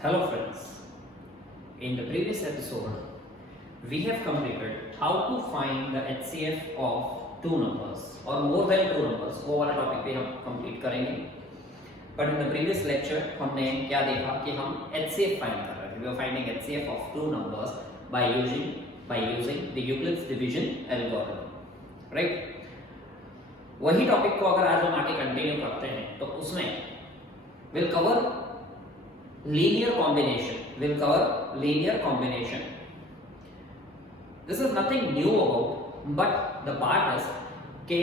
Hello friends, in the previous episode we have completed how to find the HCF of two numbers or more than two numbers. वो वाला topic भी हम complete करेंगे. But in the previous lecture हमने क्या देखा कि हम HCF फाइंड कर रहे थे. We are finding HCF of two numbers by using the Euclid's division algorithm, right. वही टॉपिक को अगर आज हम आगे कंटिन्यू करते हैं तो उसमें will cover linear combination. This is nothing new about, but the part is कि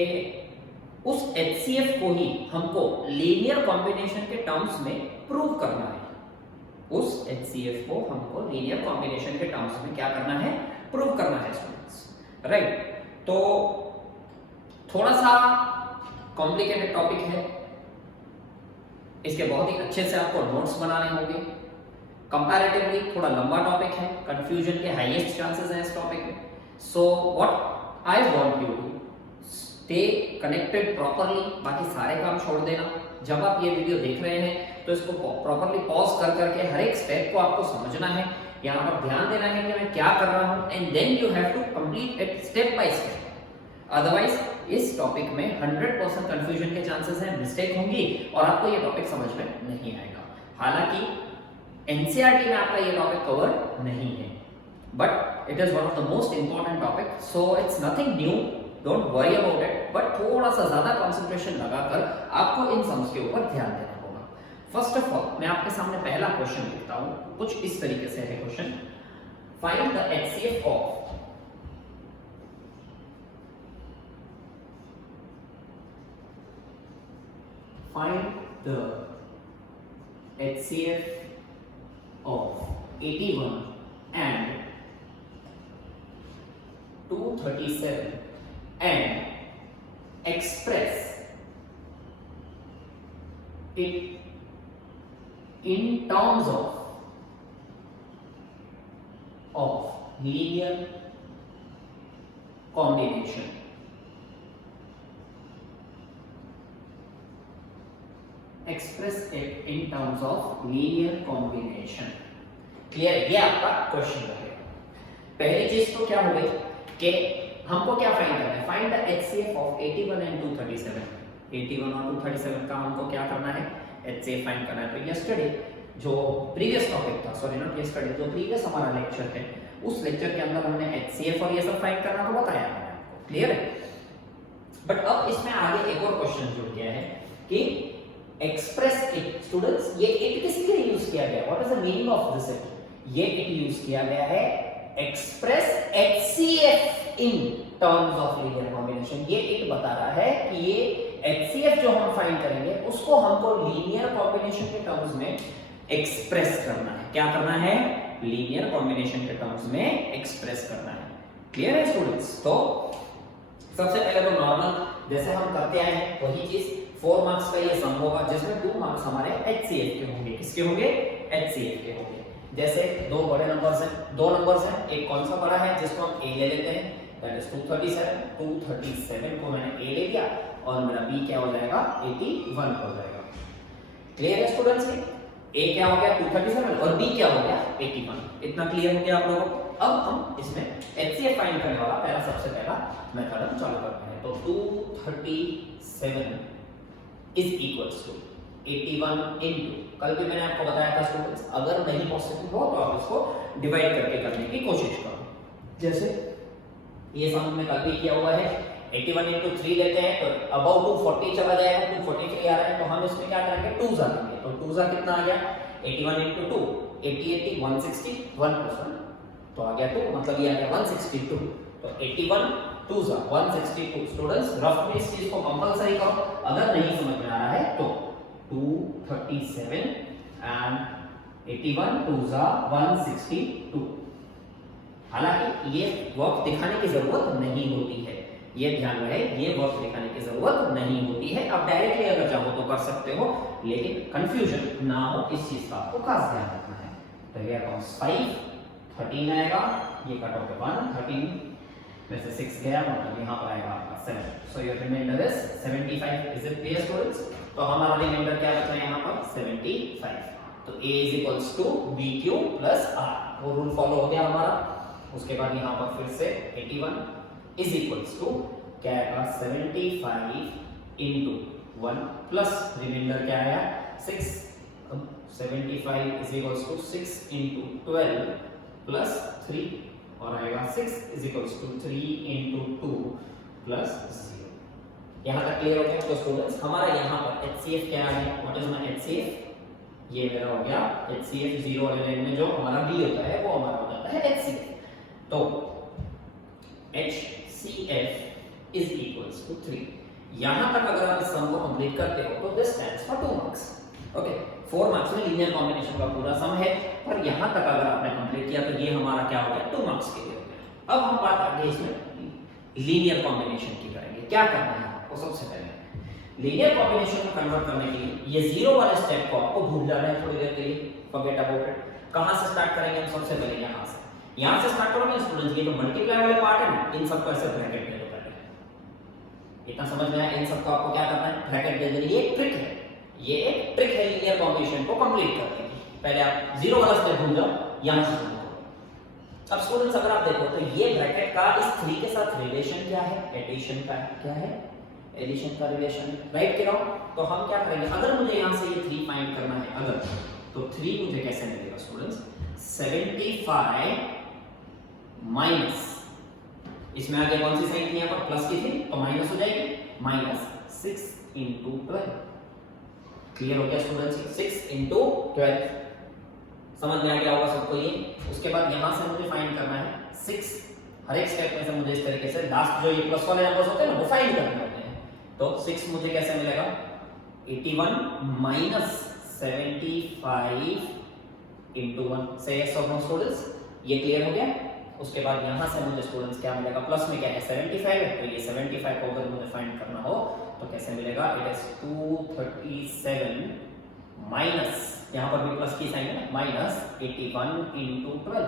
उस HCF को ही हमको लीनियर कॉम्बिनेशन के टर्म्स में प्रूव करना है. उस HCF को हमको लीनियर कॉम्बिनेशन के टर्म्स में क्या करना है, प्रूव करना है स्टूडेंट्स, राइट. तो थोड़ा सा कॉम्प्लिकेटेड टॉपिक है, इसके बहुत ही अच्छे से आपको नोट्स बनाने होंगे. कंपैरेटिवली थोड़ा लंबा टॉपिक है, कंफ्यूजन के हाईएस्ट चांसेस हैं इस टॉपिक में. So what I want you to stay connected properly. बाकी सारे काम छोड़ देना. जब आप ये वीडियो देख रहे हैं तो इसको प्रॉपर्ली पॉज कर करके हर एक स्टेप को आपको समझना है, यहाँ पर ध्यान देना है कि मैं क्या कर रहा हूँ, and then you have to complete it step by step. Otherwise इस टॉपिक में 100% कंफ्यूजन के चांसेस हैं, मिस्टेक होंगी और आपको ये टॉपिक समझ में नहीं आएगा. हालांकि एनसीईआरटी में आपका ये टॉपिक कवर नहीं है, but it is one of the most important topic. So it's nothing new, don't worry about it, but थोड़ा सा ज्यादा कंसंट्रेशन लगाकर आपको इन सम्स के ऊपर ध्यान देना होगा. फर्स्ट ऑफ ऑल मैं आपके सामने पहला क्वेश्चन लिखता हूं. कुछ इस तरीके से है question. Find the HCF of find the HCF of 81 and 237 and express it in terms of linear combination. Express it in terms of linear combination. Clear? ये आपका क्वेश्चन रहेगा. पहली चीज तो क्या हो गई कि हमको क्या फाइंड करना है, find the HCF of 81 and 237. 81 और 237 का हमको क्या करना है, HCF फाइंड करना है. तो यस्टरडे जो प्रीवियस टॉपिक था, सॉरी नॉट यस्टरडे, जो प्रीवियस हमारा लेक्चर है, उस लेक्चर के अंदर हमने HCF और ये सब फाइंड करना तो बताया मैंने आपको. क्लियर है? बट अब इसमें आगे एक और क्वेश्चन जुड़ गया है कि एक्सप्रेस इट. स्टूडेंट्स, ये इट किस लिए यूज किया गया, what is the meaning of this it? ये इट यूज किया गया है express HCF in terms of linear combination. ये इट बता रहा है कि ये HCF जो हम फाइंड करेंगे उसको हमको लीनियर कॉम्बिनेशन के टर्म्स में एक्सप्रेस करना है. क्या करना है? लीनियर कॉम्बिनेशन के टर्म्स में एक्सप्रेस करना है. क्लियर है स्टूडेंट्स? तो सबसे पहले तो नॉर्मल जैसे हम करते आए हैं वही चीज, 4 मार्क्स का ये सम होगा जिसमें 2 मार्क्स हमारे HCF के होंगे. किसके होंगे? HCF के होंगे. जैसे दो बड़े नंबर्स हैं, दो नंबर्स हैं, एक कौन सा बड़ा है जिसको हम A ले लेते हैं, दैट इज 237. 237 को मैंने A ले लिया और मेरा B क्या हो जाएगा, 81 हो जाएगा. क्लियर है स्टूडेंट्स? A क्या हो गया 237 और B क्या हो गया 81. इतना क्लियर हो गया आप लोगों को? अब हम इसमें HCF फाइंड करने वाला सबसे पहला मेथड हम चालू करते हैं. तो 237 is equals to 81 into, कल भी मैंने आपको बताया था स्टूडेंट्स, अगर नहीं पॉसिबल हो तो आप इसको डिवाइड करके करने की कोशिश करो. जैसे ये सम में कल भी किया हुआ है, 81 into 3 लेते हैं तो अबाउट 240 चला जाएगा. 243 आ रहा है तो हम इसमें क्या करेंगे, 2 जा लेंगे. तो 2 जा कितना आ गया, 81 into 2 80 80 160, 1 plus 1 तो आ गया 2, मतलब ये आ गया 162. तो 81 2 जा 162. स्टूडेंट्स रफ में इस चीज को कंपलसरी करो, अगर नहीं समझ में आ रहा है तो 237 एंड 81 2 जा 162. हालांकि ये वर्क दिखाने की जरूरत नहीं होती है, ये ध्यान रहे, ये वर्क दिखाने की जरूरत नहीं होती है. आप डायरेक्टली अगर चाहो तो कर सकते हो, लेकिन कंफ्यूजन ना हो इस चीज का आपको खास ध्यान रखना है. तो ये अकाउंट्स 5 13 आएगा, ये कट ऑफ 1 13 में से 6 गया, मतलब यहाँ पर आएगा आपका 7. So your reminder is 75. Is it clear students? तो हमारा रिमाइंडर क्या बचा है यहाँ पर 75. तो a is equals to B Q plus R, वो रूल फॉलो हो गया हमारा। उसके बाद यहाँ पर फिर से 81 इज इक्वल्स टू क्या आएगा 75 इंटू 1 प्लस रिमाइंडर क्या आया 6। अब 75 is equals to 6 into 12 plus 3 और आएगा 6 is equals to 3 into 2 plus 0। यहाँ तक क्लियर हो गया? तो स्टूडेंट्स हमारा यहाँ पर HCF क्या है? What is my HCF? ये मेरा हो गया HCF, जीरो वाले लाइन में जो हमारा B होता है वो हमारा हो जाता है HCF। तो HCF इज इक्वल्स टू 3। यहाँ तक अगर आप इस सम को कंप्लीट करते हो तो this stands for 2 marks. Okay, 4 marks में लीनियर कॉम्बिनेशन का पूरा सम है, पर यहाँ तक अगर आपने कंप्लीट किया तो ये हमारा क्या हो गया 2 मार्क्स के लिए हो गया। अब हम बात आगे इसमें लीनियर कॉम्बिनेशन की करेंगे। क्या करना है आपको? सबसे पहले लीनियर कॉम्बिनेशन में कन्वर्ट करने के लिए ये जीरो वाले स्टेप को आपको भूल जाना है थोड़ी देर के लिए, फॉरगेट अबाउट इट। कहां से स्टार्ट करेंगे हम? सबसे पहले यहां से स्टार्ट करोगे स्टूडेंट्स। ये तो मल्टीप्लाई वाले पार्ट है ना, इन सबको ऐसे ब्रैकेट में दो पहले। इतना समझ में आया? इन सबको आपको क्या करना है? ब्रैकेट दे देनी। ये एक ट्रिक है, ये एक ट्रिक है लीनियर कॉम्बिनेशन को कंप्लीट करने की। पहले आप जीरो वाला स्टेप भूल जाओ, यहां से शुरू करो। अब स्टूडेंट्स अगर आप देखो तो ये ब्रैकेट का इस 3 के साथ रिलेशन क्या है? एडिशन का है। क्या है? एडिशन का रिलेशन, राइट? करो तो हम क्या करेंगे, अगर मुझे यहां से ये 3 फाइंड करना है अगर, तो 3 मुझे कैसे मिलेगा स्टूडेंट्स? 75 माइनस, इसमें आगे कौन सी साइन थी? यहां पर प्लस की थी तो माइनस हो जाएगी, माइनस 6 इंटू 12। क्लियर हो गया स्टूडेंट्स? 6 इंटू 12 समझ में आ गया होगा सबको ये। उसके बाद यहां से मुझे फाइंड करना है 6। हर एक स्टेप में से मुझे इस तरीके से लास्ट जो ये प्लस वाले नंबर्स होते हैं ना वो फाइंड करने होते हैं। तो 6 मुझे कैसे मिलेगा? 81 माइनस 75 इंटू 1 से यस और नो स्टूडेंट्स, ये क्लियर हो गया? उसके बाद यहां से मुझे स्टूडेंट्स क्या मिलेगा? प्लस में क्या है? 75 है, तो ये 75 को अगर मुझे फाइंड करना हो तो कैसे मिलेगा? इट इज 237 माइनस, यहां पर भी प्लस की साइन है, माइनस 81 इंटू 12।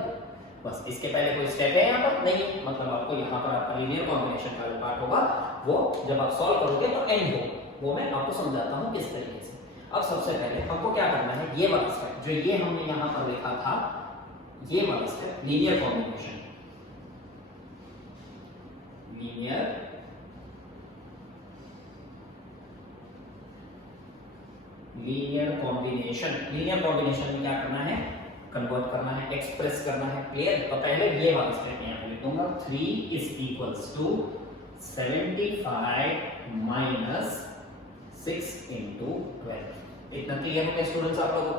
बस इसके पहले कोई स्टेप है यहाँ पर? नहीं। मतलब आपको यहाँ पर आपका लीनियर कॉम्बिनेशन का जो पार्ट होगा वो जब आप सॉल्व करोगे तो एंड हो, वो मैं आपको समझाता हूँ किस तरीके से। अब सबसे पहले हमको क्या करना है, ये वाला स्टेप जो ये हमने यहाँ पर देखा था, ये वाला step linear combination, linear combination में क्या करना है? कन्वर्ट करना है, एक्सप्रेस करना है। क्लियर? तो पहले ये वाला स्टेप यहाँ पे लिख दूंगा, 3 is equals to 75 minus 6 into 12। इतना क्लियर हो गया स्टूडेंट्स आप लोगों को?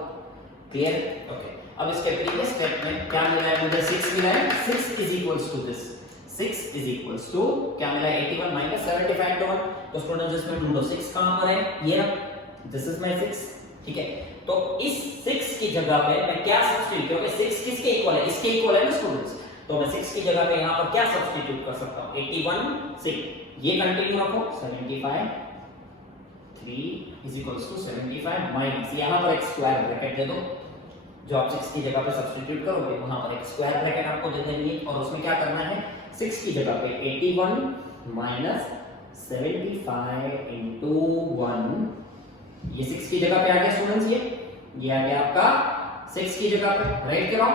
क्लियर? ओके। अब इसके प्रीवियस स्टेप में क्या मिला है मुझे? 6 मिला है। 6 is equals to this, 6 is equals to क्या मिला है? 81 माइनस 75 इंटू 1। तो स्टूडेंट्स इसमें ढूंढो 6 कहां पर है? ये रहा, दिस इज माय 6। ठीक है, तो इस 6 की जगह पे मैं क्या सब्स्टिट्यूट, क्योंकि 6 किसके इक्वल है? इसके इक्वल है ना स्टूडेंट्स, तो मैं 6 की जगह पे यहां पर क्या सब्स्टिट्यूट कर सकता हूं? 81 6, ये कंटिन्यू रखो, 75 3 इज इक्वल्स टू 75 माइनस, यहां पर एक स्क्वायर ब्रैकेट दे दो, जो आप 6 की जगह पे सब्स्टिट्यूट करोगे वहां पर एक स्क्वायर ब्रैकेट आपको दे देनी है, और उसमें क्या करना है? 6 की जगह पे 81 माइनस 75 इंटू 1, ये 6 की जगह पे आ गया स्टूडेंट्स, ये आ गया आपका 6 की जगह पे, राइट? क्या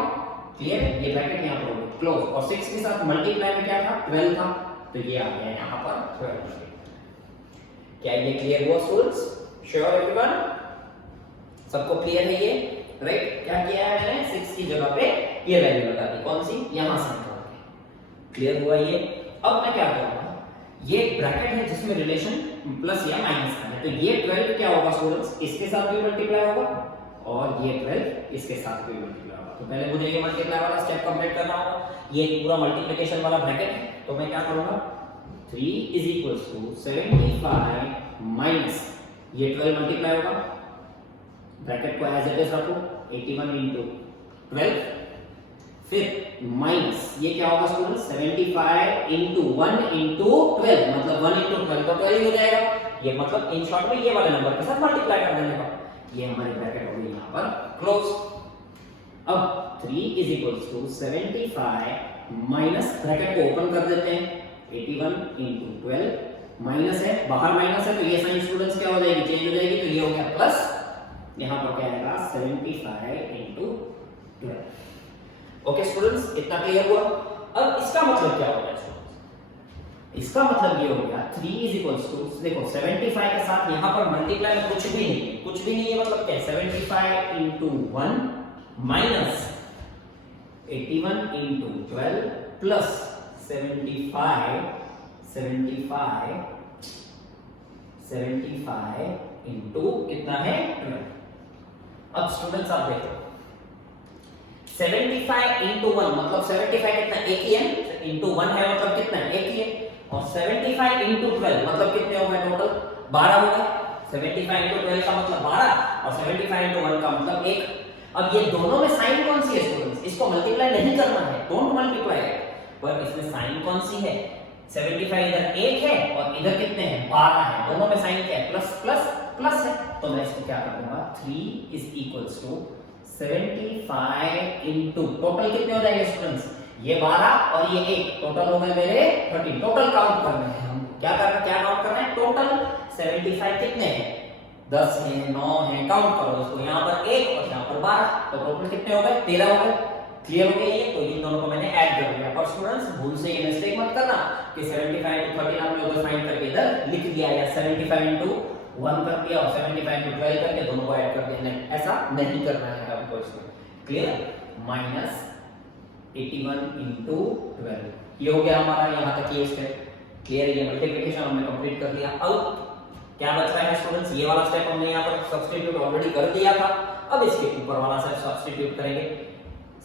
क्लियर है? ये ब्रैकेट यहां पर होगा क्लोज, और 6 के साथ मल्टीप्लाई में क्या था? 12 था, तो ये आ गया यहां पर 12। क्या ये क्लियर हुआ स्टूडेंट्स? Sure everyone? सबको क्लियर है ये? राइट? क्या किया है मैंने? 6 की जगह पे ये वैल्यू लगा दी, कौन सी? यहां से निकाल के। क्लियर हुआ ये? अब मैं क्या करूंगा, ये ब्रैकेट है जिसमें रिलेशन प्लस या माइनस का है, तो ये 12 क्या होगा स्टूडेंट्स? इसके साथ भी मल्टीप्लाई होगा, और ये 12 इसके साथ भी मल्टीप्लाई होगा। तो पहले मुझे ये मल्टीप्लाई वाला स्टेप कंप्लीट करना होगा, ये पूरा मल्टीप्लिकेशन वाला ब्रैकेट है, तो मैं क्या करूंगा? 3 इज इक्वल्स टू 75 माइनस, ये 12 मल्टीप्लाई होगा, ब्रैकेट को एज इट इज रखो, 81 इंटू 12, फिर माइनस ये क्या होगा स्टूडेंट्स? 75 इंटू 1 इंटू 12, मतलब 1 इंटू 12 तो 12 ही हो जाएगा। ये मतलब इन शॉर्ट में ये वाले नंबर के साथ मल्टीप्लाई कर देने का, ये हमारी ब्रैकेट हो गई यहाँ पर क्लोज। अब 3 is equals to 75 minus, bracket को ओपन कर देते हैं, 81 इंटू 12, माइनस है, बाहर माइनस है, तो ये साइन स्टूडेंट्स क्या हो जाएगी? चेंज हो जाएगी, तो ये हो गया प्लस, यहाँ पर क्या आएगा 75 into 12। ओके स्टूडेंट्स, इतना क्लियर हुआ। अब इसका मतलब क्या होगा स्टूडेंट्स? इसका मतलब ये हो गया 3 इज इक्वल्स टू, देखो 75 के साथ यहाँ पर मल्टीप्लाई में कुछ भी नहीं है, कुछ भी नहीं है मतलब क्या है, 75 into 1 minus 81 into 12 plus 75 into कितना है 12। अब स्टूडेंट्स आप देखो 75 इंटू 1 मतलब 75 कितना, एक ही है, इंटू 1 है मतलब कितना है, एक ही है, और 75 इंटू 12 मतलब कितने हो गए टोटल, 12 हो गए। 75 इंटू 12 का मतलब 12 और 75 इंटू 1 का मतलब 1। अब ये दोनों में साइन कौन सी है स्टूडेंट्स? इसको मल्टीप्लाई नहीं करना है, डोंट मल्टीप्लाई इट, पर इसमें साइन कौन सी है? 75 इधर 1 है और इधर कितने हैं, 12 है, दोनों में साइन क्या है, प्लस प्लस प्लस है। तो मैं इसको क्या कर दूंगा, 3 is equals to 75 into total कितने हो जाएंगे स्टूडेंट्स, ये 12 और ये 1, टोटल हो गए मेरे 30। टोटल काउंट करना है हम, क्या करना है, क्या काउंट करना है, टोटल 75 कितने हैं, 10 है, 9 है, काउंट करो उसको, यहाँ पर 1 और यहाँ पर 12, तो टोटल कितने हो गए, 13 हो गए। क्लियर हो गया ये? तो इन दोनों को मैंने ऐड कर दिया। पर स्टूडेंट्स भूल से ये मिस्टेक मत करना कि 75 into 30 हमने उधर फाइंड करके इधर लिख दिया या 75 into 1 कर दिया और 75 into 12 करके दोनों को ऐड कर दिया, नहीं, ऐसा नहीं करना है आपको इसमें। क्लियर? माइनस 81 into 12, ये हो गया हमारा यहाँ तक ये स्टेप। क्लियर? ये मल्टीप्लिकेशन हमने कंप्लीट कर दिया। अब क्या बच रहा है स्टूडेंट्स, ये वाला स्टेप हमने यहाँ पर सब्स्टिट्यूट ऑलरेडी कर दिया था, अब इसके ऊपर वाला स्टेप सब्स्टिट्यूट करेंगे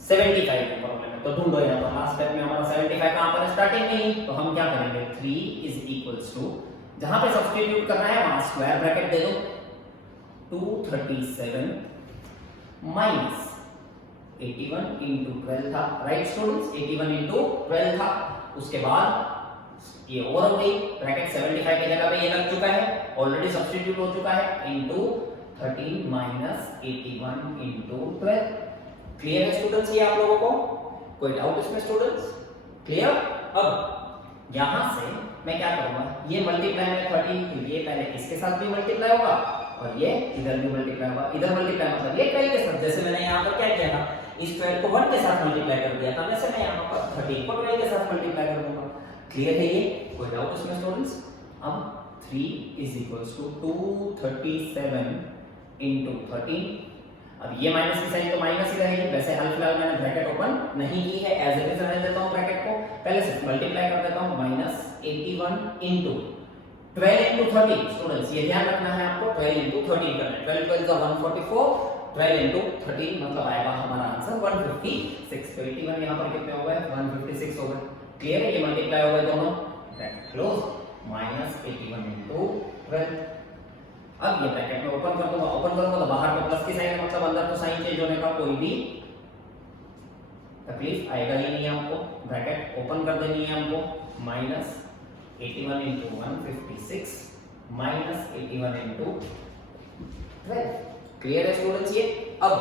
75 के ऊपर में। तो ढूंढो यहाँ पर लास्ट स्टेप में हमारा 75 कहां पर है, स्टार्टिंग में ही, तो हम क्या करेंगे 3 इज इक्वल्स टू, जहां पे सब्स्टिट्यूट करना है वहां स्क्वायर ब्रैकेट दे दो, 237 माइनस 81 into 12 था, राइट स्टूडेंट्स, 81 into 12 था, उसके बाद ये ओवर हो गई, ब्रैकेट 75 की जगह पे ये लग चुका है, ऑलरेडी सब्स्टिट्यूट हो चुका है, इनटू 13 माइनस 81 into 12। क्लियर है स्टूडेंट्स ये आप लोगों को? कोई डाउट इसमें स्टूडेंट्स? क्लियर? अब यहां से मैं क्या करूंगा, ये मल्टीप्लाई में 30, ये पहले इसके साथ भी मल्टीप्लाई होगा और ये इधर भी मल्टीप्लाई होगा, इधर मल्टीप्लाई मतलब ये 12 के साथ, जैसे मैंने यहां पर क्या किया था, इस 12 को 1 के साथ मल्टीप्लाई कर दिया था, वैसे मैं यहां पर 13 को 12 के साथ मल्टीप्लाई कर दूंगा। क्लियर है ये? कोई डाउट इसमें स्टूडेंट्स? अब 3 इज इक्वल्स टू 237 into 13, अब ये माइनस की साइन तो माइनस ही रहेगी, वैसे हाल फिलहाल मैंने ब्रैकेट ओपन नहीं की है, एज इट इज रहने देता हूं ब्रैकेट को, पहले से मल्टीप्लाई कर देता हूं, माइनस 81 into 12 into 30। स्टूडेंट्स ये ध्यान रखना है आपको, 12 into 13 करना है, 12 12 का 144, 12 into 13 मतलब आएगा हमारा आंसर 156। तो 81 यहां पर कितने हो गए, 156 हो गए। क्लियर है? ये मल्टीप्लाई हो गए दोनों, ब्रैकेट क्लोज, माइनस 81 into 12। अब ये ब्रैकेट में ओपन कर दूंगा, ओपन करूंगा तो बाहर में प्लस की साइन है, मतलब अंदर तो साइन चेंज होने का कोई भी तकलीफ आएगा ही नहीं आपको। ब्रैकेट ओपन कर देनी है हमको, minus 81 into 156 minus 81 into 12। Clear है स्टूडेंट्स ये? अब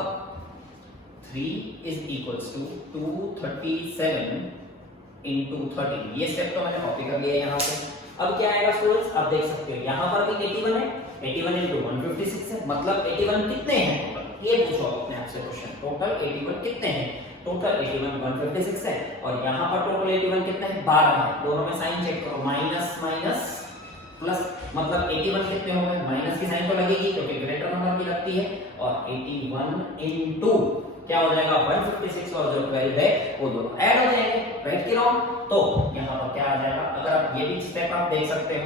3 इज इक्वल्स टू 237 into 30, ये स्टेप तो मैंने कॉपी कर लिया है यहाँ से। अब क्या आएगा स्टूडेंट्स, आप देख सकते हो यहाँ पर भी 81 है, 81 into 156 है, मतलब 81 कितने हैं टोटल, ये पूछो अपने आप से क्वेश्चन, टोटल 81 कितने हैं, टोटल 81 156 है, और यहाँ पर टोटल 81 कितने हैं, 12 है, दोनों में साइन चेक करो, माइनस माइनस प्लस, मतलब 81 कितने हो गए, माइनस की साइन तो लगेगी क्योंकि ग्रेटर नंबर की लगती है, और 81 into क्या हो जाएगा 156 और जो 12 है वो दोनों ऐड हो जाएंगे, राइट की रॉन्ग? तो यहाँ पर क्या आ जाएगा, अगर आप ये भी स्टेप आप देख सकते हो,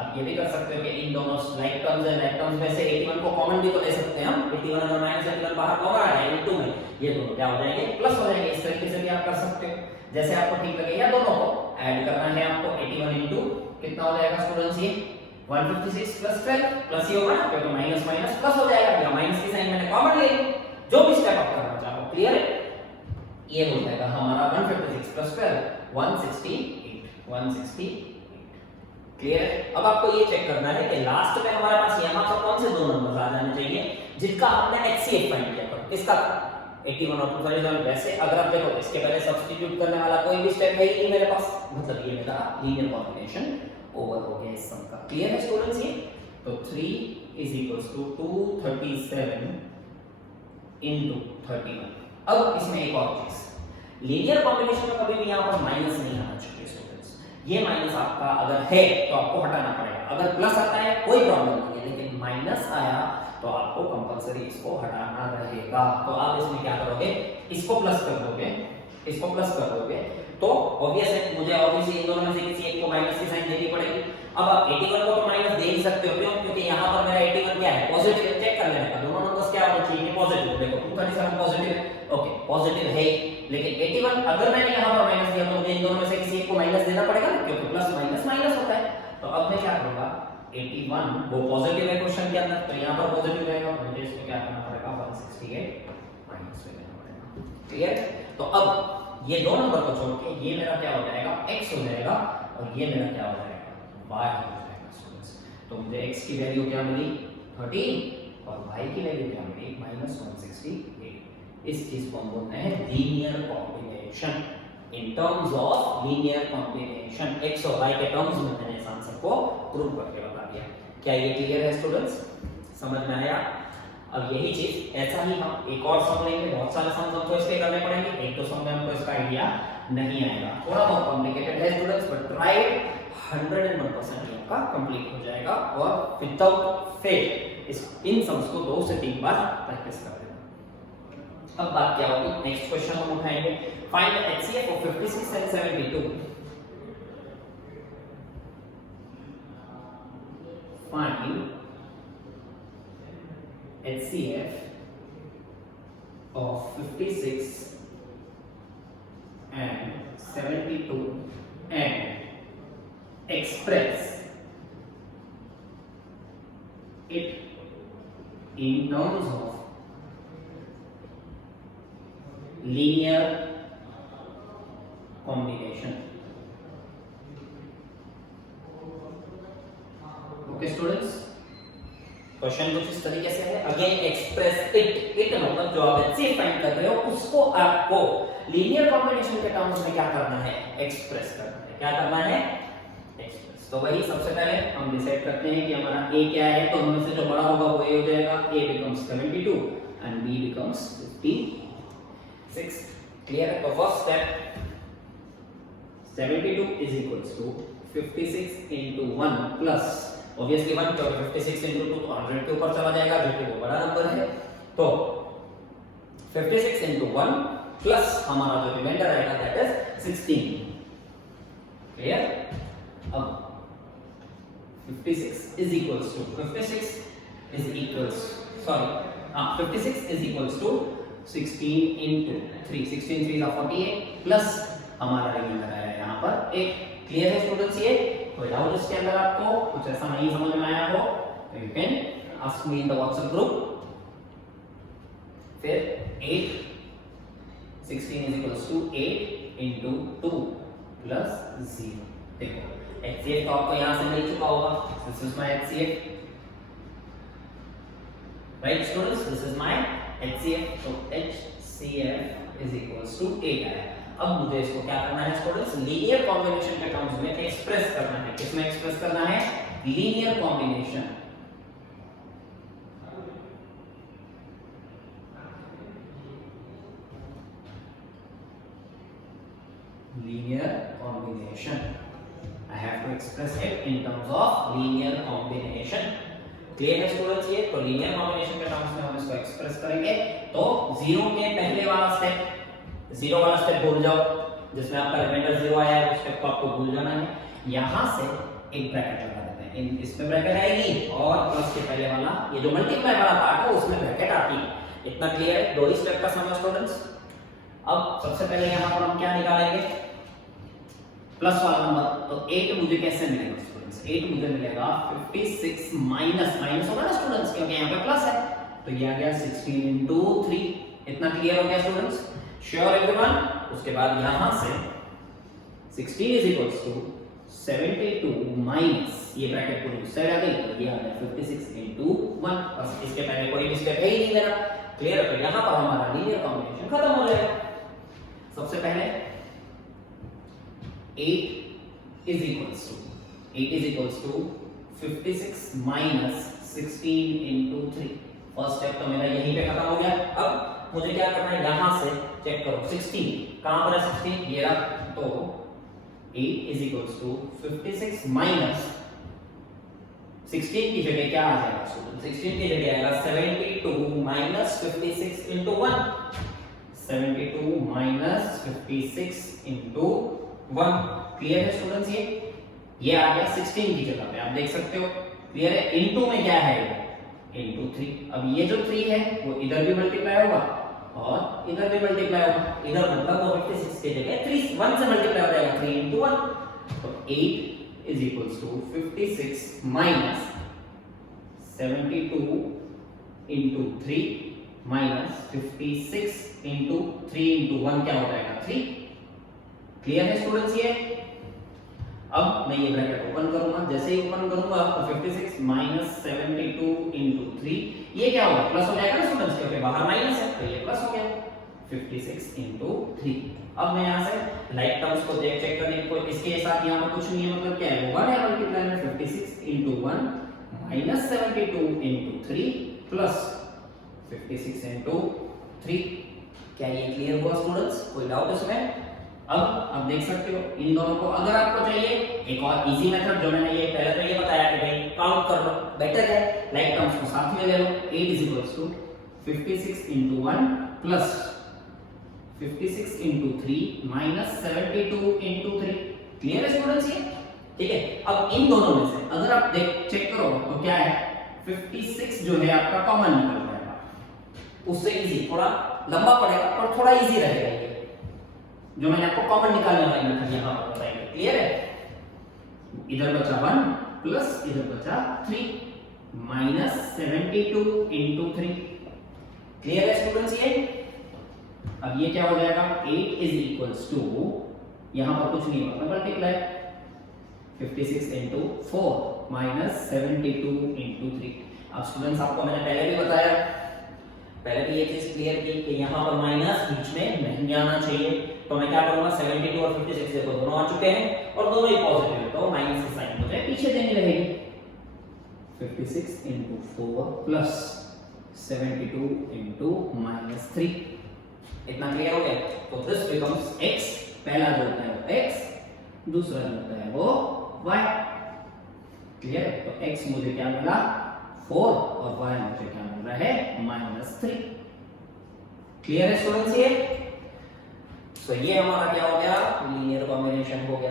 आप ये भी कर सकते हो कि इन दोनों लाइक टर्म्स है, लाइक टर्म्स में से 81 को कॉमन भी तो ले सकते हैं हम, 81 अगर माइनस 81 बाहर कॉमन आ रहा है इनटू में, ये दोनों क्या हो जाएंगे, प्लस हो जाएंगे। इस तरीके से भी आप कर सकते हो, जैसे आपको ठीक लगे, या दोनों को ऐड करना है आपको, 81 इनटू कितना हो जाएगा स्टूडेंट्स, ये 156 प्लस 12 प्लस ही होगा ना, क्योंकि माइनस माइनस प्लस हो जाएगा, या माइनस की साइन मैंने कॉमन ले ली, जो भी स्टेप आप करना चाहो। क्लियर है? ये हो जाएगा हमारा 156 प्लस 12 168। क्लियर है? अब आपको ये चेक करना है कि लास्ट में हमारे पास यहाँ पर कौन से दो नंबर आ जाने चाहिए जिनका हमने HCF फाइंड किया था, इसका 81 और 237। वैसे अगर आप देखो इसके पहले सब्स्टिट्यूट करने वाला कोई भी स्टेप है ही नहीं मेरे पास, मतलब ये मेरा लीनियर कॉम्बिनेशन ओवर हो गया इस सम का। क्लियर है स्टूडेंट्स? ये तो 3 इज इक्वल्स टू 237 into 31। अब इसमें एक और चीज, लीनियर कॉम्बिनेशन में कभी भी यहाँ पर माइनस नहीं आना चाहिए स्टूडेंट्स। ये माइनस आपका अगर है तो आपको हटाना पड़ेगा, अगर प्लस आता है कोई प्रॉब्लम नहीं है, लेकिन माइनस आया तो आपको कंपलसरी इसको हटाना रहेगा। तो आप इसमें क्या करोगे, इसको प्लस कर दोगे, इसको प्लस कर दोगे, तो ऑब्वियस है मुझे ऑब्वियसली इन दोनों में से किसी एक को माइनस की साइन देनी पड़ेगी। अब आप 81 को तो माइनस दे ही सकते हो, क्यों? क्योंकि यहाँ पर मेरा 81 क्या है, पॉजिटिव है। चेक कर लेने का दोनों नंबर्स क्या होना चाहिए, पॉजिटिव। देखो 237 पॉजिटिव है, ओके पॉजिटिव है, लेकिन 81 अगर मैंने यहाँ पर माइनस दिया तो मुझे इन दोनों में से किसी एक को माइनस देना पड़ेगा ना, क्योंकि प्लस माइनस माइनस होता है। तो अब मैं क्या करूंगा, 81 वो पॉजिटिव है क्वेश्चन के अंदर, तो यहाँ पर पॉजिटिव रहेगा, मुझे इसमें क्या करना पड़ेगा, 168 माइनस में देना पड़ेगा। क्लियर? तो अब ये दो नंबर को छोड़ के ये मेरा क्या हो जाएगा, x हो जाएगा, और ये मेरा क्या हो जाएगा, y हो जाएगा स्टूडेंट्स। तो मुझे x की वैल्यू क्या मिली, 13, और y की वैल्यू क्या मिली, -168। इस चीज को हम बोलते हैं linear combination. In terms of linear combination x और y के टर्म्स में मैंने इस आंसर को प्रूव करके बता दिया। क्या ये क्लियर है स्टूडेंट्स, समझ में आया? अब यही चीज ऐसा ही हम एक और सम लेंगे, बहुत सारे सम हमको इसके करने पड़ेंगे, एक तो सम में हमको इसका आइडिया नहीं आएगा, थोड़ा बहुत कॉम्प्लिकेटेड है स्टूडेंट्स, बट ट्राई 101% आपका कंप्लीट हो जाएगा, और विदाउट फेल इन सम्स को 2 से 3 बार प्रैक्टिस कर लेना। अब बात क्या होगी, नेक्स्ट क्वेश्चन हम उठाएंगे, find the HCF of 56 and 72। Find HCF of 56 and 72 and express it in terms of linear combination। Okay students, question कुछ इस तरीके से है, अगेन एक्सप्रेस इट मतलब जो आप HCF फाइंड कर रहे हो उसको आपको लीनियर कॉम्बिनेशन के टर्म्स में क्या करना है, एक्सप्रेस करना है। क्या करना है, एक्सप्रेस। तो वही सबसे पहले हम डिसाइड करते हैं कि हमारा a क्या है, तो उनमें से जो बड़ा होगा वो a हो जाएगा, a becomes 72 and b becomes 56। Clear है? तो first step 72 is equals to 56 into 1 plus obviously 1, तो 56 into 2 तो 100 के ऊपर चला जाएगा, जो कि वो बड़ा नंबर है। तो 56 into 1 प्लस हमारा जो रिमाइंडर आएगा दैट इज 16। क्लियर? अब 56 is equals to 56 is equals to 16 into 3, 16 3 is 48 plus हमारा रिमाइंडर आया यहाँ पर 1। क्लियर है स्टूडेंट्स? ये तो डाउट इसके अंदर आपको कुछ ऐसा नहीं समझ में आया हो तो you can ask me in the WhatsApp group. फिर 8 16 is equals to 8 into 2 plus 0। देखो HCF तो आपको यहाँ से मिल चुका होगा, this is my HCF, right students, this is my HCF। तो HCF is equals to 8 आया। अब मुझे इसको क्या करना है स्टूडेंट्स, लीनियर कॉम्बिनेशन के टर्म्स में एक्सप्रेस करना है। किसमें एक्सप्रेस करना है, linear combination. linear combination, I have to express it in terms of linear combination। Clear है स्टूडेंट्स? ये तो लीनियर कॉम्बिनेशन के टर्म्स में हम इसको एक्सप्रेस करेंगे। तो 0 के पहले वाला स्टेप, 0 वाला स्टेप भूल जाओ, जिसमें आपका रिमाइंडर 0 आया है, उस स्टेप को आपको भूल जाना है। यहां से एक ब्रैकेट लगा देते हैं, इसमें ब्रैकेट आएगी और प्लस के पहले वाला ये जो मल्टीप्लाई वाला पार्ट है उसमें ब्रैकेट आती है। इतना क्लियर है? 2 ही स्टेप का समझ स्टूडेंट्स। अब सबसे पहले यहां पर हम क्या निकालेंगे, प्लस वाला नंबर। तो 8 मुझे कैसे मिलेगा स्टूडेंट्स, 8 मुझे मिलेगा 56 माइनस होगा ना स्टूडेंट्स, क्योंकि यहाँ पे प्लस है, तो ये आ गया 16 into 3। इतना क्लियर हो गया स्टूडेंट्स? Sure everyone? उसके बाद यहां से 16 is equals to 72 माइनस ये ब्रैकेट पूरी साइड आ गई, तो ये आ गया 56 into 1। बस इसके पहले कोई भी स्टेप है ही नहीं मेरा। क्लियर है? तो यहां पर हमारा लीनियर कॉम्बिनेशन खत्म हो जाएगा। सबसे पहले 8 is equals to 56 minus 16 into 3। First step तो मेरा यहीं पे खत्म हो गया। अब मुझे क्या करना है, यहां से चेक करो 16 कहां पर है, 16 ये रहा। तो 8 is equals to 56 minus 16 की जगह क्या आ जाएगा स्टूडेंट, 16 की जगह आएगा 72 minus 56 into 1, 72 minus 56 into 1। Clear है स्टूडेंट्स, ये आ गया 16 की जगह पे, आप देख सकते हो। क्लियर है, इनटू में क्या है, इनटू 3। अब ये जो 3 है वो इधर भी मल्टीप्लाई होगा और इधर भी मल्टीप्लाई होगा, इधर मतलब वो 56 की जगह 3 1 से मल्टीप्लाई हो जाएगा, 3 into 1। तो 8 is equals to 56 minus 72 into 3 minus 56 into 3 into 1 क्या हो जाएगा, 3। क्लियर है स्टूडेंट्स ये। अब मैं ये ब्रैकेट ओपन करूंगा, जैसे ही ओपन करूंगा तो 56 minus 72 into 3 ये क्या होगा, प्लस हो जाएगा ना स्टूडेंट्स, क्योंकि बाहर माइनस है तो ये प्लस हो गया 56 into 3। अब मैं यहां से लाइक टर्म्स को चेक करने की कोई, इसके साथ यहां पर कुछ नहीं है, मतलब क्या है, 1 है मल्टीप्लाई में 56 into 1 minus 72 into 3 plus 56 into 3। क्या ये क्लियर हुआ स्टूडेंट्स, कोई डाउट इसमें? अब आप देख सकते हो इन दोनों को, अगर आपको चाहिए एक और इजी मेथड जो मैंने ये पहले तो ये बताया कि भाई काउंट कर लो, बेटर है लाइक टर्म्स को साथ में ले लो। 8 is equals to 56 into 1 plus 56 into 3 minus 72 into 3। Clear है स्टूडेंट्स ये, ठीक है। अब इन दोनों में से अगर आप चेक करो तो क्या है, 56 जो है आपका कॉमन निकल जाएगा, उससे इजी, थोड़ा लंबा पड़ेगा पर थोड़ा इजी रहेगा ये जो मैंने आपको कॉमन निकालने वाली मेथड यहां पर बताई है। क्लियर है, इधर बचा 1 प्लस इधर बचा 3 माइनस 72 into 3। क्लियर है स्टूडेंट्स ये। अब ये क्या हो जाएगा, 8 is equals to, यहां पर कुछ नहीं होगा मल्टीप्लाई 56 into 4 minus 72 into 3। अब स्टूडेंट्स आपको मैंने पहले भी बताया, पहले भी ये चीज क्लियर की कि यहां पर माइनस बीच में नहीं आना चाहिए, तो मैं क्या करूंगा 72 और 56 देखो दोनों आ चुके हैं और दोनों ही पॉजिटिव है, तो माइनस की साइन मुझे पीछे देनी रहेगी। 56 into 4 plus 72 into -3। इतना क्लियर हो गया। तो दिस बिकम्स x, पहला जो होता है वो x, दूसरा जो होता है वो y। क्लियर है, तो x मुझे क्या मिला 4 और y मुझे क्या मिल रहा है -3। क्लियर है स्टूडेंट्स ये। तो ये हमारा क्या हो गया, लीनियर कॉम्बिनेशन हो गया।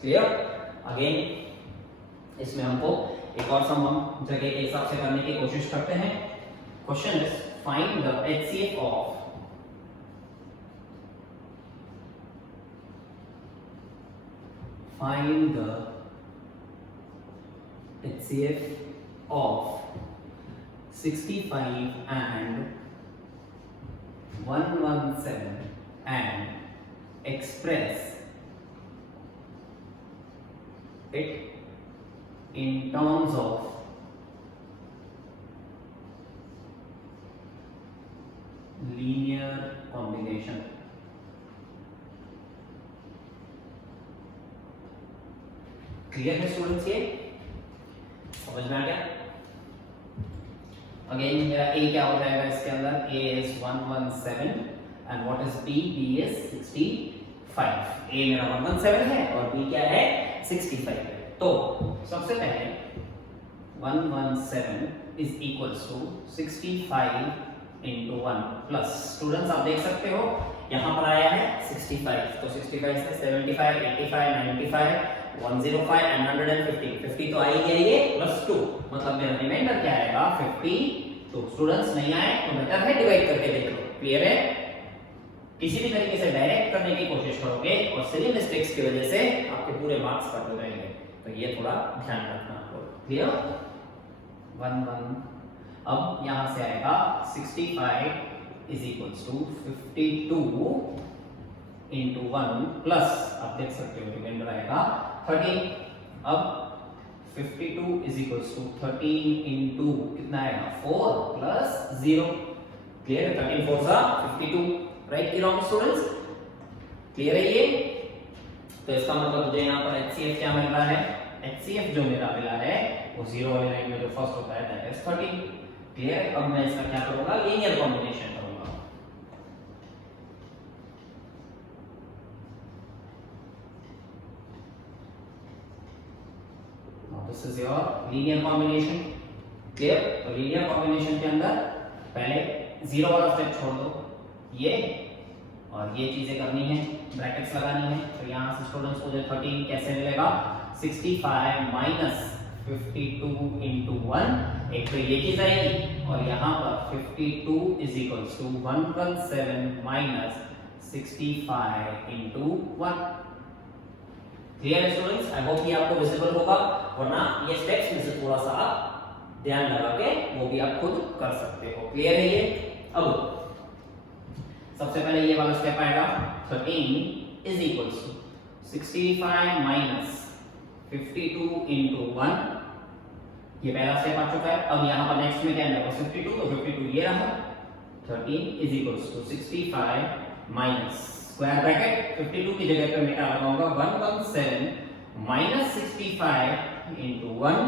क्लियर। अगेन इसमें हमको एक और सम हम जगह के हिसाब से करने की कोशिश करते हैं। Question is find the HCF of of 65 and 117 and express it in terms of linear combination। Clear है स्टूडेंट्स ये, समझ में आ गया। अगेन मेरा a क्या हो जाएगा इसके अंदर, a is 117 and what is b, b is 65। a मेरा 117 है और b क्या है 65 है। तो सबसे पहले 117 is equals to 65 into 1 plus, students आप देख सकते हो यहाँ पर आया है 65, तो 65 से 75, 85, 95, 105 and 150, 50 तो आएगी ये प्लस 2, मतलब मेरा रिमाइंडर क्या आएगा 50। तो स्टूडेंट्स नहीं आए तो बेटर है डिवाइड करके देख लो। क्लियर है, किसी भी तरीके से डायरेक्ट करने की कोशिश करोगे और सिली मिस्टेक्स की वजह से आपके पूरे मार्क्स कट हो जाएंगे, तो ये थोड़ा ध्यान रखना आपको। क्लियर। 1 1 अब यहां से आएगा 65 is equals to 52 into 1 plus, आप देख सकते हो रिमाइंडर आएगा 13। अब 52 is equals to 13 into कितना आएगा 4 प्लस 0। क्लियर है, 13 4 सा 52, राइट की रॉन्ग स्टूडेंट्स। क्लियर है ये। तो इसका मतलब मुझे यहाँ पर HCF क्या मिल रहा है, HCF जो मेरा मिला है वो जीरो वाली लाइन में जो फर्स्ट होता है दैट इज 13। क्लियर? अब मैं इसका क्या करूंगा, लीनियर कॉम्बिनेशन करूंगा। This is your linear combination. Clear? तो लीनियर कॉम्बिनेशन के अंदर पहले जीरो वाला स्टेप छोड़ दो, ये और ये चीजें करनी है, ब्रैकेट्स लगानी है। तो यहाँ से स्टूडेंट्स को जो 13 कैसे मिलेगा, 65 माइनस 52 इंटू 1, एक तो ये चीज आएगी और यहाँ पर 52 is equals to 117 minus 65 into 1। Clear है स्टूडेंट्स? आई होप ये आपको विजिबल होगा, वरना ये स्टेप्स में से थोड़ा सा आप ध्यान लगा के वो भी आप खुद कर सकते हो। क्लियर है ये? अब सबसे पहले ये वाला स्टेप आएगा, 13 is equals to 65 minus 52 into 1, ये पहला स्टेप आ चुका है। अब यहाँ पर नेक्स्ट में क्या है, 52, तो 52 ये रहा। 13 is equals to 65 minus square bracket 52 की जगह पे मैं क्या लगाऊंगा, 117 minus 65 into 1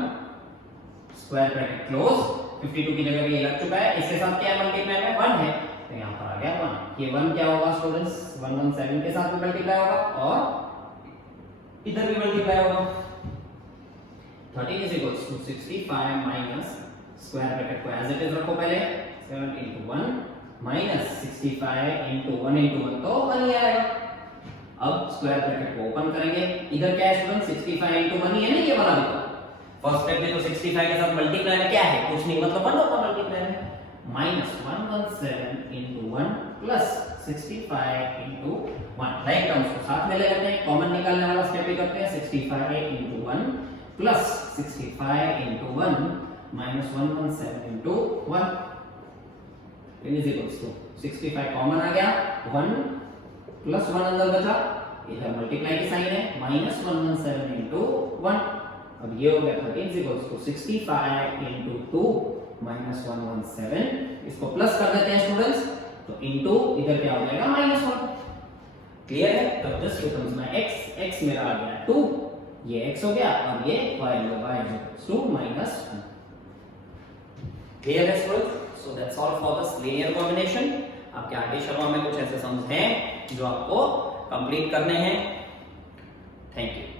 square bracket close. 52 की जगह पे ये लग चुका है, इसके साथ क्या मल्टीप्लाई में 1 है, तो यहाँ पर आ गया 1। ये 1 क्या होगा स्टूडेंट्स, 117 के साथ में मल्टीप्लाई होगा और इधर भी मल्टीप्लाई होगा। 13 is equals to 65 minus square bracket को एज इट इज रखो पहले, 7 इंटू 1 माइनस 65 इंटू 1 इंटू 1 तो 1 ही आएगा। अब स्क्वायर ब्रैकेट को ओपन करेंगे, इधर क्या है स्टूडेंट, 65 इंटू 1 ही है ना, ये वाला भी। फर्स्ट स्टेप में तो 65 के साथ मल्टीप्लाई में क्या है, कुछ नहीं, मतलब 1 होगा मल्टीप्लाई में, minus 117 into 1 plus 65 into 1। Right terms को साथ में ले लेते हैं, कॉमन निकालने वाला स्टेप ही करते हैं। 65 into 1 plus 65 into 1 minus 117 into 1 is equals to 65 common आ गया, 1 प्लस 1 अंदर बचा, इधर मल्टीप्लाई की साइन है, माइनस 117 इंटू 1। अब ये हो गया 13 is equals to 65 into 2 minus 117, इसको प्लस कर देते हैं स्टूडेंट्स, तो इंटू इधर क्या हो जाएगा, माइनस 1। क्लियर है? तो this becomes my x, x मेरा आ गया 2, ये x हो गया और ये y होगा इक्वल्स टू माइनस 1। क्लियर है students? So that's all for this linear combination. आपके आगे शर्मा में कुछ ऐसे सम्स हैं जो आपको कंप्लीट करने हैं। Thank you.